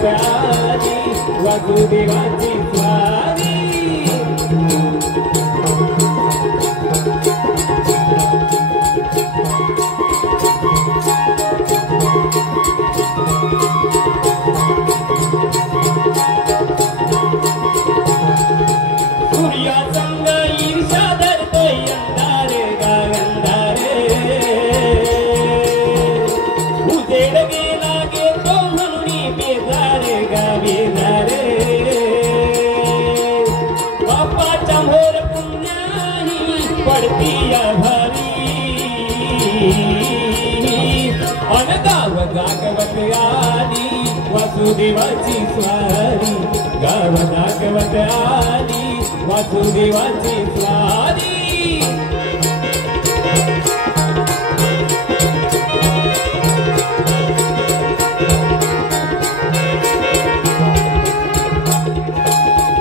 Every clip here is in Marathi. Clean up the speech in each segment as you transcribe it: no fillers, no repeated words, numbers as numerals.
भागवत आली वासुदेवाची स्वारी भागवत आली वासुदेवाची स्वारी गाव भागवत आली वासुदेवाची स्वारी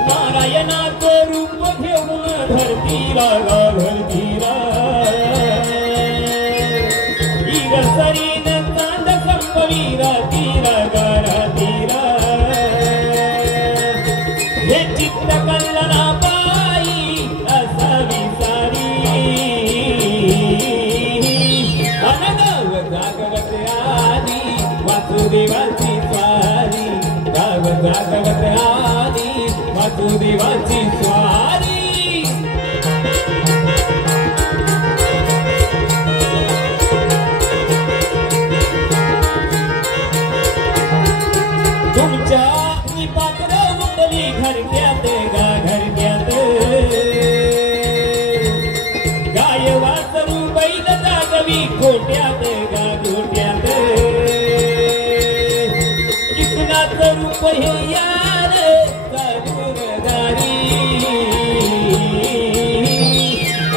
नारायणाचं रूप घेऊन धरतीला घालतीला सरीन चांद संपवीरा तीरा गारा तीरा हे चित्त कल्लना बाई असावी सारी अनगाव भागवत आली वासुदेवाची स्वारी गाव भागवत आली वासुदेवाची स्वारी तुमच्या पात्र मुंडली घरक्यात गा घरक्यात गाय वासरू बैल जागवी खोट्यात गा गोट्यात कृष्णाचं रूप हे यार दारी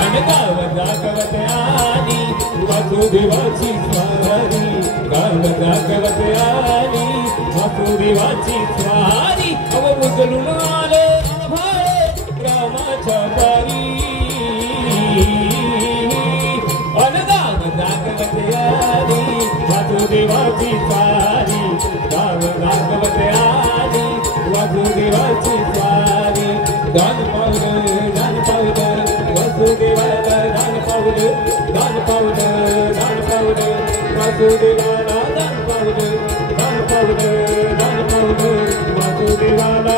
अनगाव भागवत आली वासुदेवाची स्वारी गाव भागवत आली वासुदेवाची स्वारी अव उचलून आले भाळे रामाच्या दारी अनगाव भागवत आली वासुदेवाची स्वारी गाव भागवत आली वासुदेवाची स्वारी दान पावलं वासुदेवाला दान पावलं वासुदेवाला दान पावलं वासुदेवाला